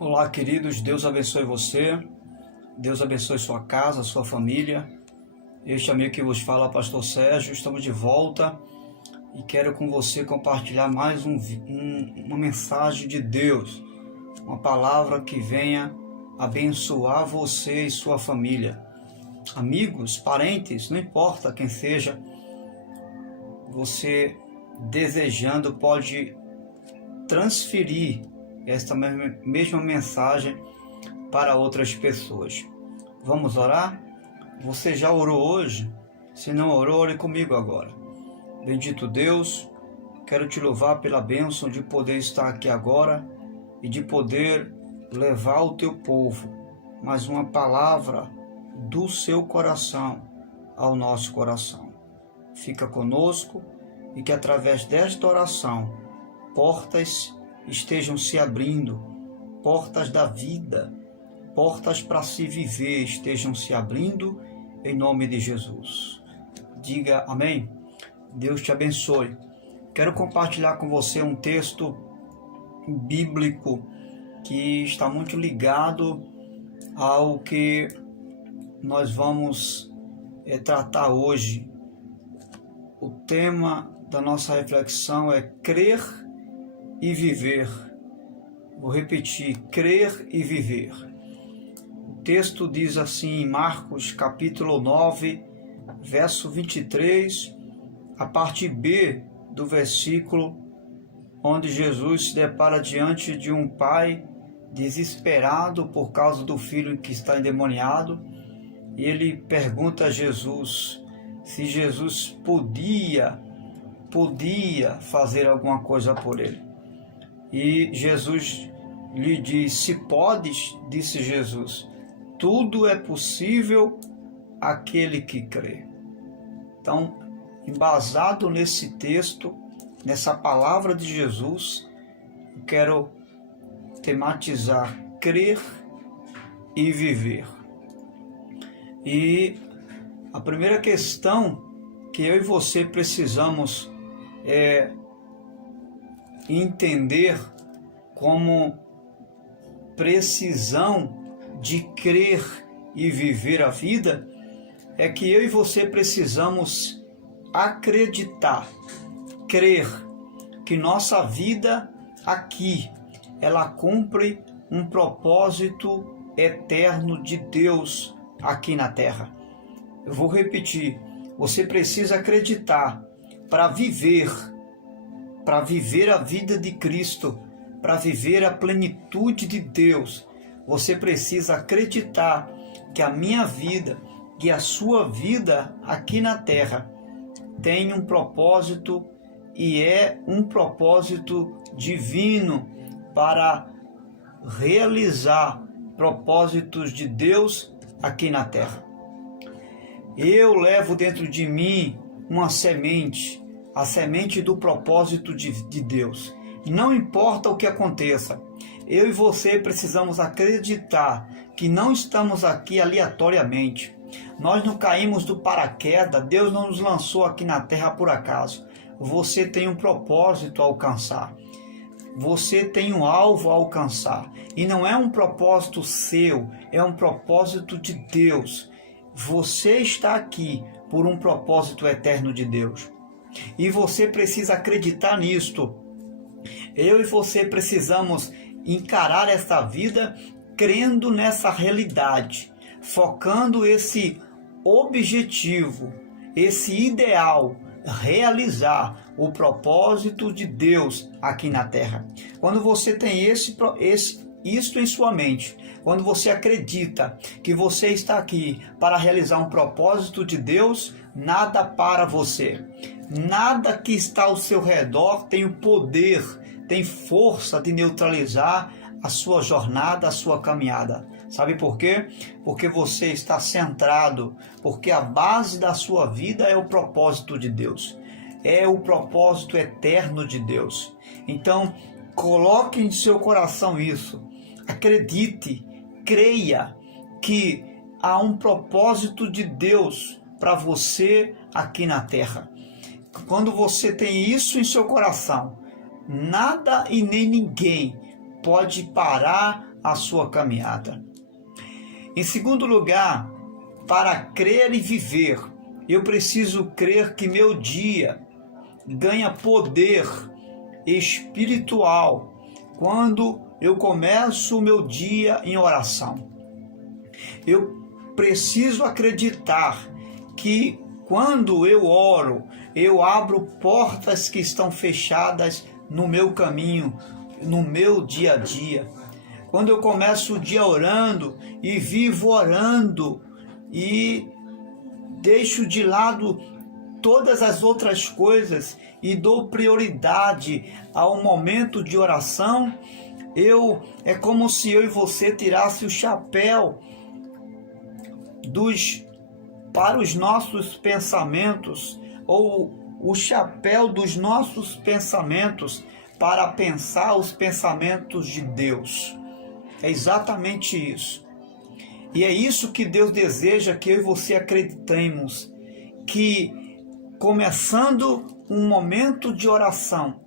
Olá, queridos, Deus abençoe você, Deus abençoe sua casa, sua família. Este amigo que vos fala, Pastor Sérgio, estamos de volta e quero com você compartilhar mais uma mensagem de Deus, uma palavra que venha abençoar você e sua família. Amigos, parentes, não importa quem seja, você desejando pode transferir esta mesma mensagem para outras pessoas. Vamos orar? Você já orou hoje? Se não orou, ore comigo agora. Bendito Deus, quero te louvar pela bênção de poder estar aqui agora e de poder levar ao teu povo mais uma palavra do seu coração ao nosso coração. Fica conosco e que através desta oração portas estejam se abrindo, portas da vida, portas para se viver estejam se abrindo em nome de Jesus. Diga amém. Deus te abençoe. Quero compartilhar com você um texto bíblico que está muito ligado ao que nós vamos tratar hoje. O tema da nossa reflexão é crer e viver. Vou repetir, crer e viver. O texto diz assim em Marcos capítulo 9, verso 23, a parte B do versículo, onde Jesus se depara diante de um pai desesperado por causa do filho que está endemoniado, e ele pergunta a Jesus se Jesus podia fazer alguma coisa por ele. E Jesus lhe diz: se podes, disse Jesus, tudo é possível àquele que crê. Então, embasado nesse texto, nessa palavra de Jesus, eu quero tematizar crer e viver. E a primeira questão que eu e você precisamos entender como precisão de crer e viver a vida é que eu e você precisamos acreditar, crer que nossa vida aqui ela cumpre um propósito eterno de Deus aqui na terra. Eu vou repetir, você precisa acreditar para viver a vida de Cristo, para viver a plenitude de Deus. Você precisa acreditar que a minha vida, que a sua vida aqui na terra tem um propósito e é um propósito divino para realizar propósitos de Deus aqui na terra. Eu levo dentro de mim uma semente, a semente do propósito de Deus. Não importa o que aconteça, eu e você precisamos acreditar que não estamos aqui aleatoriamente. Nós não caímos do paraquedas, Deus não nos lançou aqui na terra por acaso. Você tem um propósito a alcançar. Você tem um alvo a alcançar. E não é um propósito seu, é um propósito de Deus. Você está aqui por um propósito eterno de Deus. E você precisa acreditar nisto. Eu e você precisamos encarar esta vida crendo nessa realidade, focando esse objetivo, esse ideal, realizar o propósito de Deus aqui na terra. Quando você tem isto em sua mente, quando você acredita que você está aqui para realizar um propósito de Deus, nada para você. Nada que está ao seu redor tem o poder, tem força de neutralizar a sua jornada, a sua caminhada. Sabe por quê? Porque você está centrado, porque a base da sua vida é o propósito de Deus. É o propósito eterno de Deus. Então, coloque em seu coração isso. Acredite, creia que há um propósito de Deus para você aqui na terra. Quando você tem isso em seu coração, nada e nem ninguém pode parar a sua caminhada. Em segundo lugar, para crer e viver, eu preciso crer que meu dia ganha poder espiritual quando eu começo o meu dia em oração. Eu preciso acreditar que quando eu oro, eu abro portas que estão fechadas no meu caminho, no meu dia a dia. Quando eu começo o dia orando e vivo orando e deixo de lado todas as outras coisas e dou prioridade ao momento de oração, é como se eu e você tirasse o chapéu para os nossos pensamentos, ou o chapéu dos nossos pensamentos para pensar os pensamentos de Deus. É exatamente isso. E é isso que Deus deseja que eu e você acreditemos, que começando um momento de oração,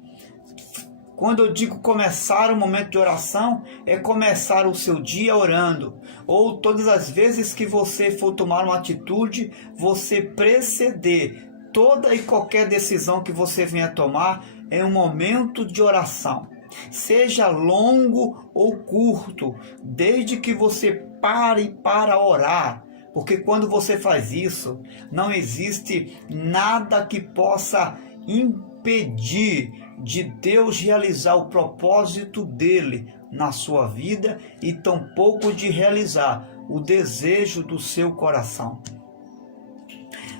quando eu digo começar um momento de oração, é começar o seu dia orando, ou todas as vezes que você for tomar uma atitude, você preceder toda e qualquer decisão que você venha tomar em um momento de oração. Seja longo ou curto, desde que você pare para orar, porque quando você faz isso, não existe nada que possa impedir de Deus realizar o propósito dele na sua vida e tampouco de realizar o desejo do seu coração.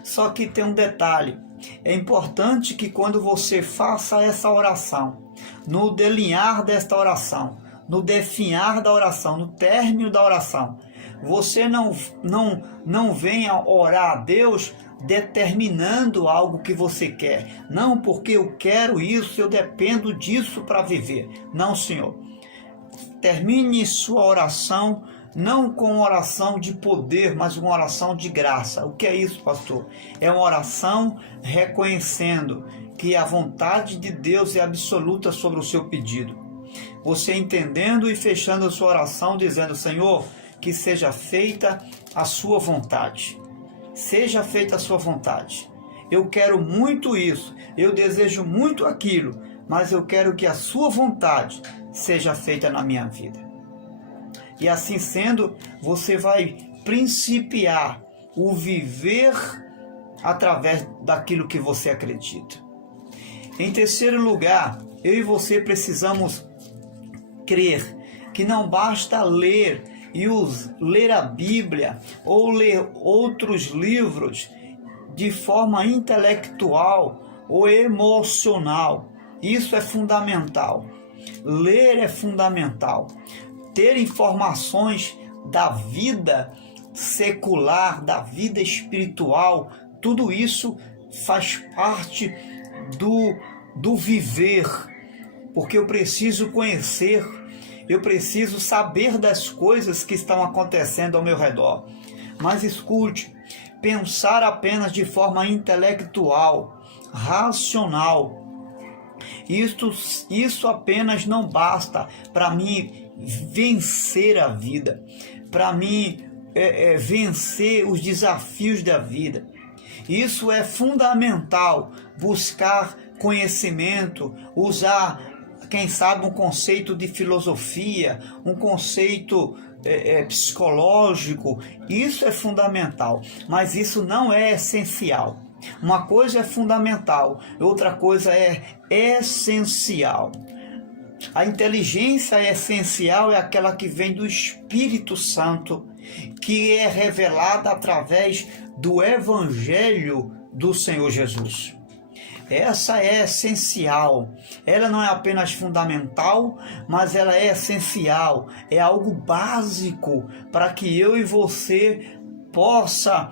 Só que tem um detalhe, é importante que quando você faça essa oração, no delinhar desta oração, no definhar da oração, no término da oração, você não venha orar a Deus determinando algo que você quer. Não, porque eu quero isso, eu dependo disso para viver. Não, Senhor. Termine sua oração não com uma oração de poder, mas uma oração de graça. O que é isso, pastor? É uma oração reconhecendo que a vontade de Deus é absoluta sobre o seu pedido. Você entendendo e fechando a sua oração, dizendo: Senhor, que seja feita a sua vontade. Seja feita a sua vontade. Eu quero muito isso, eu desejo muito aquilo, mas eu quero que a sua vontade seja feita na minha vida. E assim sendo, você vai principiar o viver através daquilo que você acredita. Em terceiro lugar, eu e você precisamos crer que não basta ler ler a Bíblia ou ler outros livros de forma intelectual ou emocional. Isso é fundamental. Ler é fundamental. Ter informações da vida secular, da vida espiritual, tudo isso faz parte do viver, porque eu preciso conhecer, eu preciso saber das coisas que estão acontecendo ao meu redor. Mas escute, pensar apenas de forma intelectual, racional, isso apenas não basta para mim vencer a vida, para mim vencer os desafios da vida. Isso é fundamental, buscar conhecimento, usar, quem sabe, um conceito de filosofia, um conceito psicológico. Isso é fundamental, mas isso não é essencial. Uma coisa é fundamental, outra coisa é essencial. A inteligência essencial é aquela que vem do Espírito Santo, que é revelada através do Evangelho do Senhor Jesus. Essa é essencial. Ela não é apenas fundamental, mas ela é essencial. É algo básico para que eu e você possa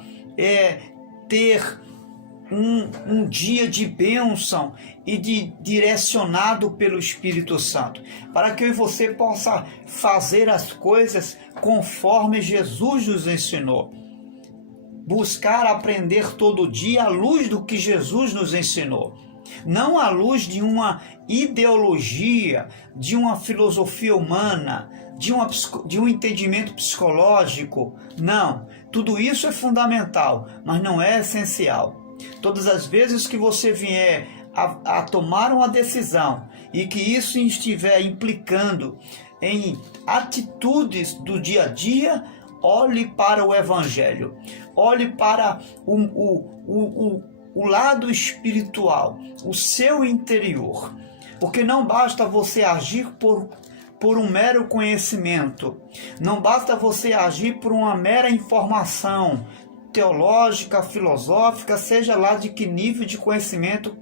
ter um dia de bênção e direcionado pelo Espírito Santo, para que eu e você possa fazer as coisas conforme Jesus nos ensinou. Buscar aprender todo dia à luz do que Jesus nos ensinou. não à luz de uma ideologia, de uma filosofia humana, de um entendimento psicológico. Não, tudo isso é fundamental, mas não é essencial. Todas as vezes que você vier a tomar uma decisão e que isso estiver implicando em atitudes do dia a dia, olhe para o Evangelho, olhe para o lado espiritual, o seu interior, porque não basta você agir por um mero conhecimento, não basta você agir por uma mera informação teológica, filosófica, seja lá de que nível de conhecimento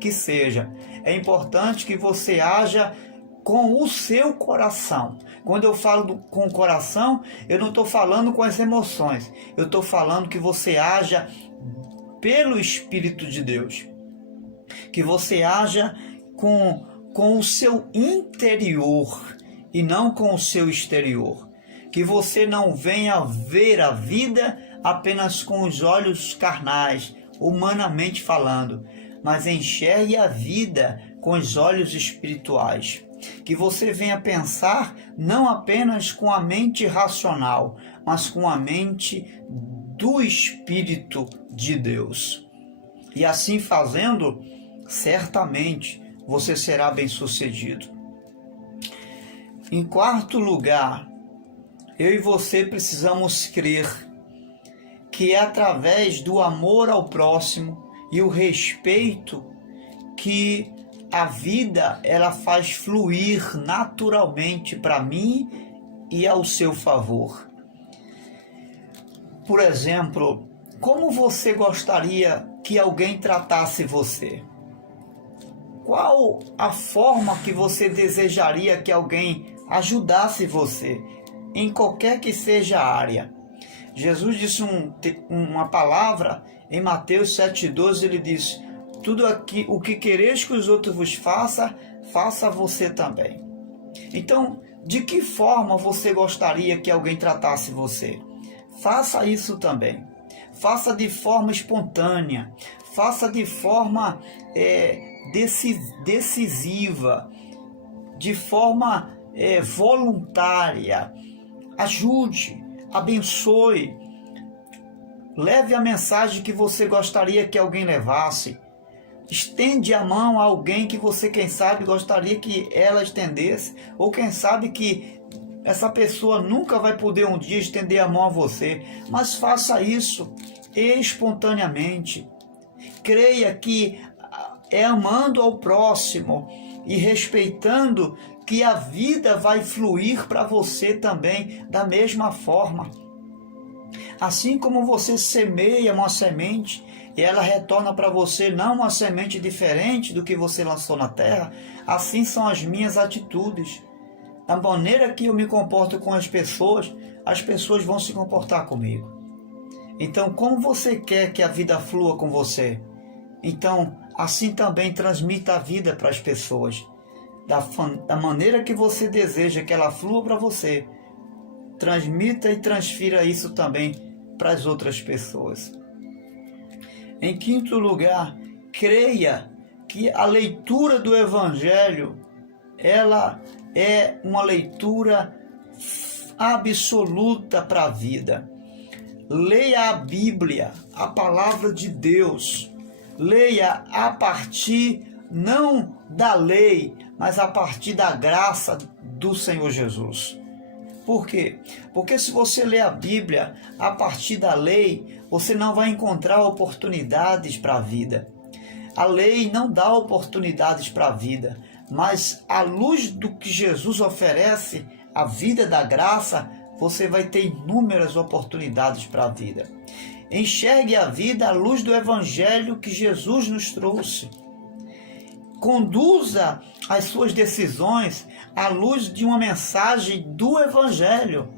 que seja. É importante que você haja com o seu coração. Quando eu falo com o coração, eu não estou falando com as emoções, eu estou falando que você haja pelo Espírito de Deus, que você haja com o seu interior e não com o seu exterior, que você não venha ver a vida apenas com os olhos carnais, humanamente falando, mas enxergue a vida com os olhos espirituais, que você venha pensar não apenas com a mente racional, mas com a mente do Espírito de Deus. E assim fazendo, certamente você será bem-sucedido. Em quarto lugar, eu e você precisamos crer que é através do amor ao próximo e o respeito que a vida ela faz fluir naturalmente para mim e ao seu favor. Por exemplo, como você gostaria que alguém tratasse você? Qual a forma que você desejaria que alguém ajudasse você, em qualquer que seja a área? Jesus disse uma palavra em Mateus 7,12, ele diz: tudo aqui, o que quereis que os outros vos façam, faça você também. Então, de que forma você gostaria que alguém tratasse você? Faça isso também. Faça de forma espontânea, faça de forma decisiva, de forma voluntária. Ajude, abençoe, leve a mensagem que você gostaria que alguém levasse. Estende a mão a alguém que você, quem sabe, gostaria que ela estendesse, ou quem sabe que essa pessoa nunca vai poder um dia estender a mão a você, mas faça isso espontaneamente. Creia que é amando ao próximo e respeitando que a vida vai fluir para você também da mesma forma. Assim como você semeia uma semente e ela retorna para você não uma semente diferente do que você lançou na terra, assim são as minhas atitudes. Da maneira que eu me comporto com as pessoas vão se comportar comigo. Então, como você quer que a vida flua com você? Então, assim também transmita a vida para as pessoas. Da maneira que você deseja que ela flua para você, transmita e transfira isso também para as outras pessoas. Em quinto lugar, creia que a leitura do Evangelho, ela é uma leitura absoluta para a vida. Leia a Bíblia, a palavra de Deus. Leia a partir não da lei, mas a partir da graça do Senhor Jesus. Por quê? Porque se você ler a Bíblia a partir da lei, você não vai encontrar oportunidades para a vida. A lei não dá oportunidades para a vida, mas à luz do que Jesus oferece, a vida da graça, você vai ter inúmeras oportunidades para a vida. Enxergue a vida à luz do Evangelho que Jesus nos trouxe. Conduza as suas decisões à luz de uma mensagem do Evangelho,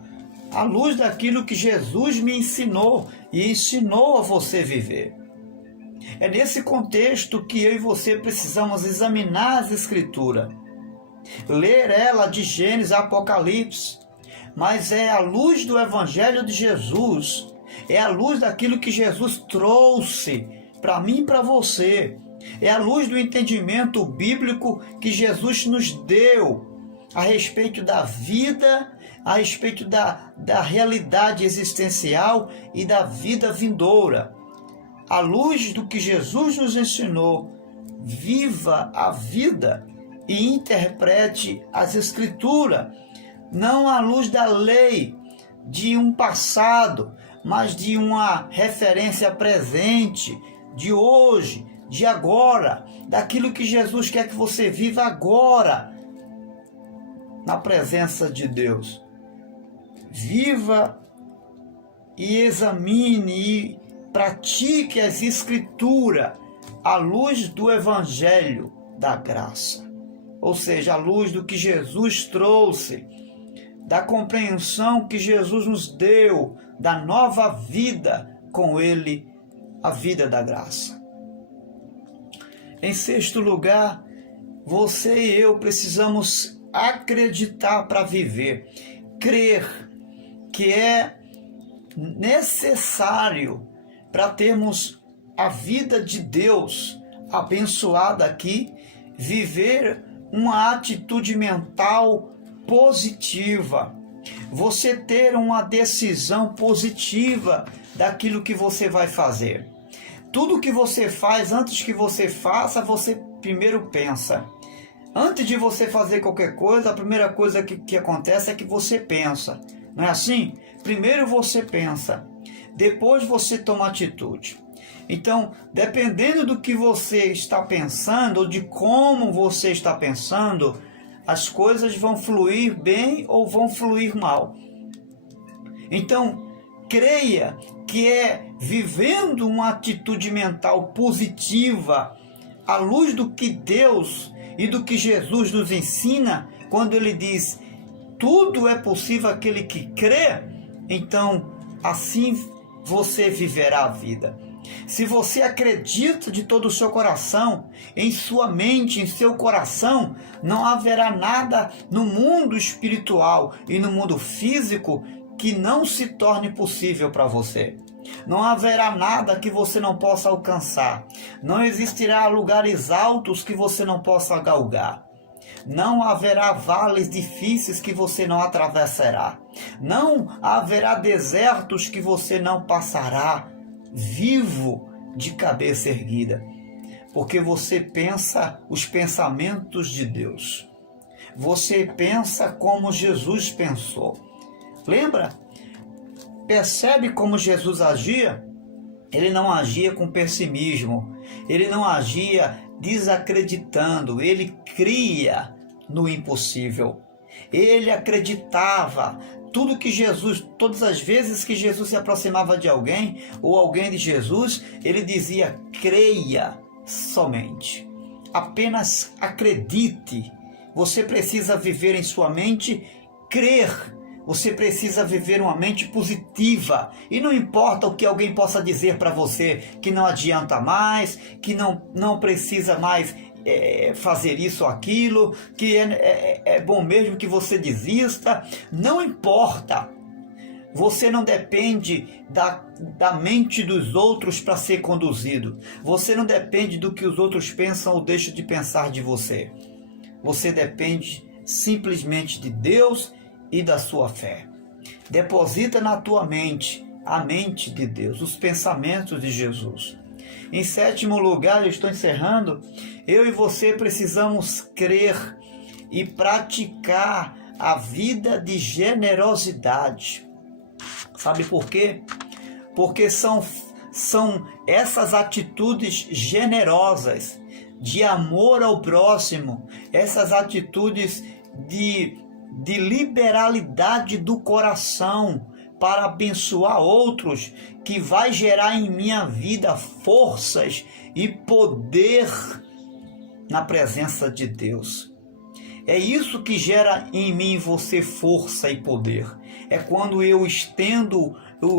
à luz daquilo que Jesus me ensinou e ensinou a você viver. É nesse contexto que eu e você precisamos examinar as Escrituras, ler ela de Gênesis a Apocalipse, mas é à luz do Evangelho de Jesus, é à luz daquilo que Jesus trouxe para mim e para você, É à luz do entendimento bíblico que Jesus nos deu a respeito da vida, a respeito da realidade existencial e da vida vindoura. À luz do que Jesus nos ensinou, viva a vida e interprete as Escrituras, não à luz da lei de um passado, mas de uma referência presente, de hoje, de agora, daquilo que Jesus quer que você viva agora, na presença de Deus. Viva e examine e pratique as Escrituras à luz do Evangelho da graça, ou seja, à luz do que Jesus trouxe, da compreensão que Jesus nos deu, da nova vida com Ele, a vida da graça. Em sexto lugar, você e eu precisamos acreditar para viver, crer que é necessário para termos a vida de Deus abençoada aqui, viver uma atitude mental positiva, você ter uma decisão positiva daquilo que você vai fazer. Tudo que você faz, antes que você faça, você primeiro pensa. Antes de você fazer qualquer coisa, a primeira coisa que acontece é que você pensa. Não é assim? Primeiro você pensa, depois você toma atitude. Então, dependendo do que você está pensando, ou de como você está pensando, as coisas vão fluir bem ou vão fluir mal. Então, creia que é vivendo uma atitude mental positiva, à luz do que Deus e do que Jesus nos ensina, quando Ele diz, tudo é possível aquele que crê, então, assim você viverá a vida. Se você acredita de todo o seu coração, em sua mente, em seu coração, não haverá nada no mundo espiritual e no mundo físico que não se torne possível para você. Não haverá nada que você não possa alcançar. Não existirá lugares altos que você não possa galgar. Não haverá vales difíceis que você não atravessará. Não haverá desertos que você não passará vivo, de cabeça erguida, porque você pensa os pensamentos de Deus. Você pensa como Jesus pensou. Lembra? Percebe como Jesus agia? Ele não agia com pessimismo, ele não agia desacreditando, ele cria no impossível. Ele acreditava. Tudo que Jesus, todas as vezes que Jesus se aproximava de alguém, ou alguém de Jesus, ele dizia, creia somente. Apenas acredite. Você precisa viver em sua mente, crer. Você precisa viver uma mente positiva. E não importa o que alguém possa dizer para você, que não adianta mais, que não precisa mais fazer isso ou aquilo, que é bom mesmo que você desista. Não importa. Você não depende da mente dos outros para ser conduzido. Você não depende do que os outros pensam ou deixam de pensar de você. Você depende simplesmente de Deus e da sua fé. Deposita na tua mente a mente de Deus, os pensamentos de Jesus. Em sétimo lugar, eu estou encerrando, eu e você precisamos crer e praticar a vida de generosidade. Sabe por quê? Porque são essas atitudes generosas, de amor ao próximo, essas atitudes de liberalidade do coração, para abençoar outros, que vai gerar em minha vida forças e poder na presença de Deus. É isso que gera em mim e você força e poder. É quando eu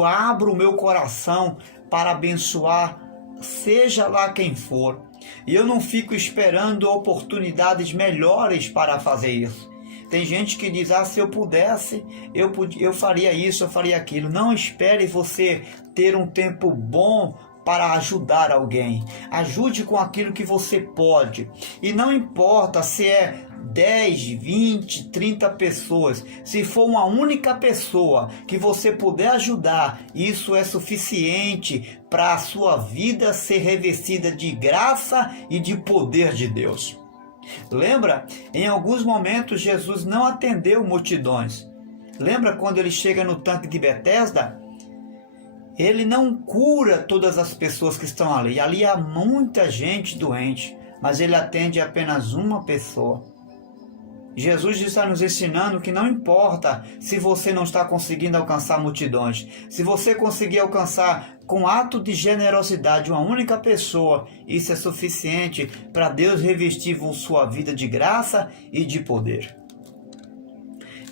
abro o meu coração para abençoar, seja lá quem for. E eu não fico esperando oportunidades melhores para fazer isso. Tem gente que diz, se eu pudesse, eu faria isso, eu faria aquilo. Não espere você ter um tempo bom para ajudar alguém. Ajude com aquilo que você pode. E não importa se é 10, 20, 30 pessoas. Se for uma única pessoa que você puder ajudar, isso é suficiente para a sua vida ser revestida de graça e de poder de Deus. Lembra? Em alguns momentos Jesus não atendeu multidões. Lembra quando ele chega no tanque de Betesda? Ele não cura todas as pessoas que estão ali. Ali há muita gente doente, mas ele atende apenas uma pessoa. Jesus está nos ensinando que não importa se você não está conseguindo alcançar multidões. Se você conseguir alcançar com ato de generosidade uma única pessoa, isso é suficiente para Deus revestir sua vida de graça e de poder.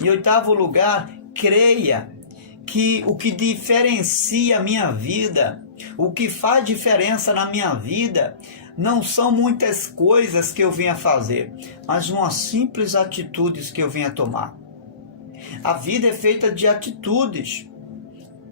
Em oitavo lugar, creia que o que diferencia a minha vida, o que faz diferença na minha vida, não são muitas coisas que eu venha fazer, mas umas simples atitudes que eu venha tomar. A vida é feita de atitudes,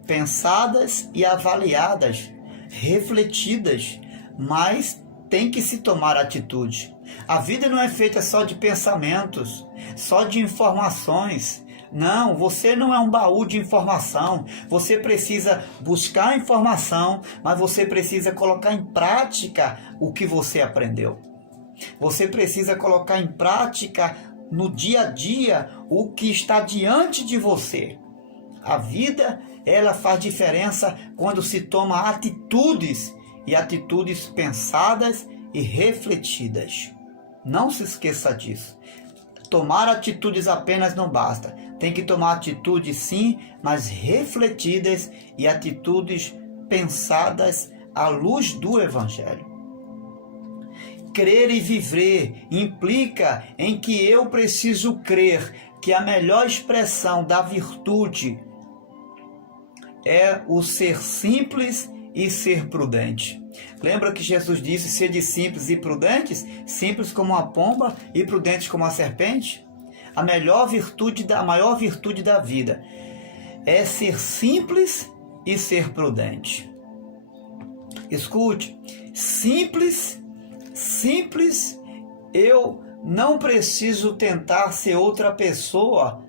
pensadas e avaliadas, refletidas, mas tem que se tomar atitude. A vida não é feita só de pensamentos, só de informações. Não, você não é um baú de informação. Você precisa buscar informação, mas você precisa colocar em prática o que você aprendeu. Você precisa colocar em prática no dia a dia o que está diante de você. A vida, ela faz diferença quando se toma atitudes, e atitudes pensadas e refletidas. Não se esqueça disso. Tomar atitudes apenas não basta. Tem que tomar atitudes sim, mas refletidas e atitudes pensadas à luz do Evangelho. Crer e viver implica em que eu preciso crer que a melhor expressão da virtude é o ser simples e ser prudente. Lembra que Jesus disse: sede simples e prudentes, simples como a pomba e prudentes como a serpente? A maior virtude da vida é ser simples e ser prudente. Escute, simples, eu não preciso tentar ser outra pessoa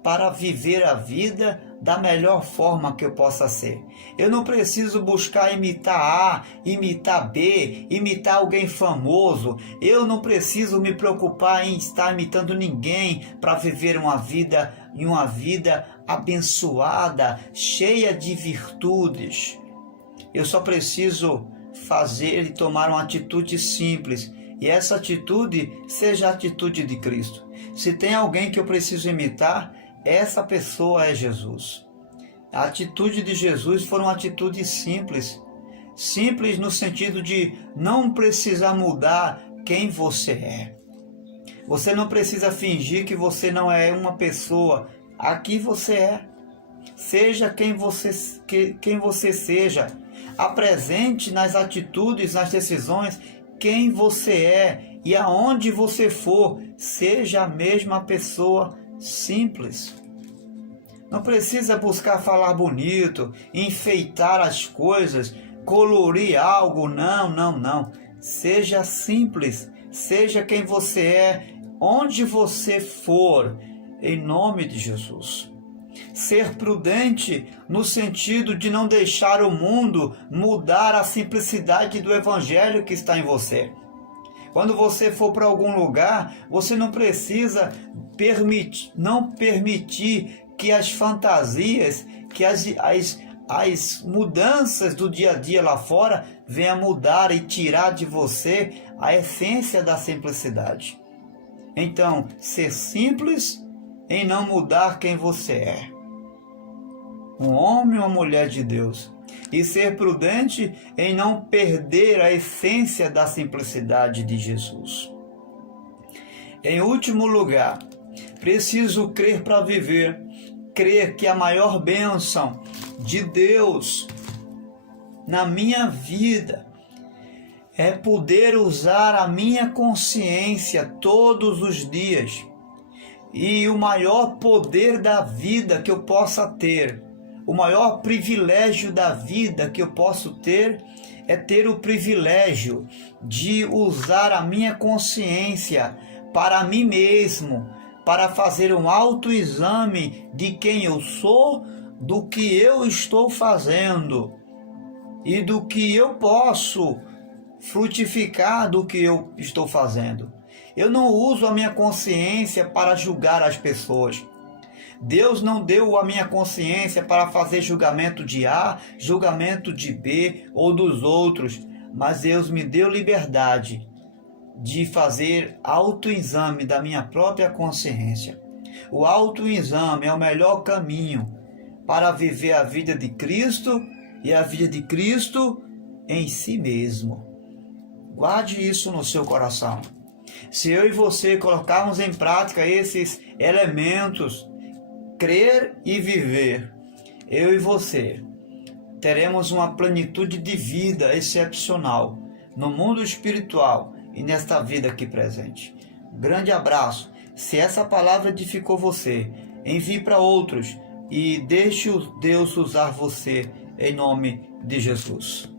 para viver a vida da melhor forma que eu possa ser. Eu não preciso buscar imitar A, imitar B, imitar alguém famoso. Eu não preciso me preocupar em estar imitando ninguém para viver uma vida abençoada, cheia de virtudes. Eu só preciso fazer e tomar uma atitude simples. E essa atitude seja a atitude de Cristo. Se tem alguém que eu preciso imitar, essa pessoa é Jesus. A atitude de Jesus foi uma atitude simples. Simples no sentido de não precisar mudar quem você é. Você não precisa fingir que você não é uma pessoa. Aqui você é. Seja quem você seja. Apresente nas atitudes, nas decisões, quem você é. E aonde você for, seja a mesma pessoa simples. Não precisa buscar falar bonito, enfeitar as coisas, colorir algo, não. Seja simples, seja quem você é, onde você for, em nome de Jesus. Ser prudente no sentido de não deixar o mundo mudar a simplicidade do Evangelho que está em você. Quando você for para algum lugar, você não precisa permitir que as fantasias, que as mudanças do dia a dia lá fora venham mudar e tirar de você a essência da simplicidade. Então, ser simples em não mudar quem você é. Um homem ou uma mulher de Deus. E ser prudente em não perder a essência da simplicidade de Jesus. Em último lugar, preciso crer para viver. Crer que a maior bênção de Deus na minha vida é poder usar a minha consciência todos os dias. E o maior poder da vida que eu possa ter, o maior privilégio da vida que eu posso ter é ter o privilégio de usar a minha consciência para mim mesmo, para fazer um autoexame de quem eu sou, do que eu estou fazendo e do que eu posso frutificar do que eu estou fazendo. Eu não uso a minha consciência para julgar as pessoas. Deus não deu a minha consciência para fazer julgamento de A, julgamento de B ou dos outros, mas Deus me deu liberdade de fazer autoexame da minha própria consciência. O autoexame é o melhor caminho para viver a vida de Cristo e a vida de Cristo em si mesmo. Guarde isso no seu coração. Se eu e você colocarmos em prática esses elementos, crer e viver, eu e você teremos uma plenitude de vida excepcional no mundo espiritual e nesta vida aqui presente. Grande abraço. Se essa palavra edificou você, envie para outros e deixe Deus usar você em nome de Jesus.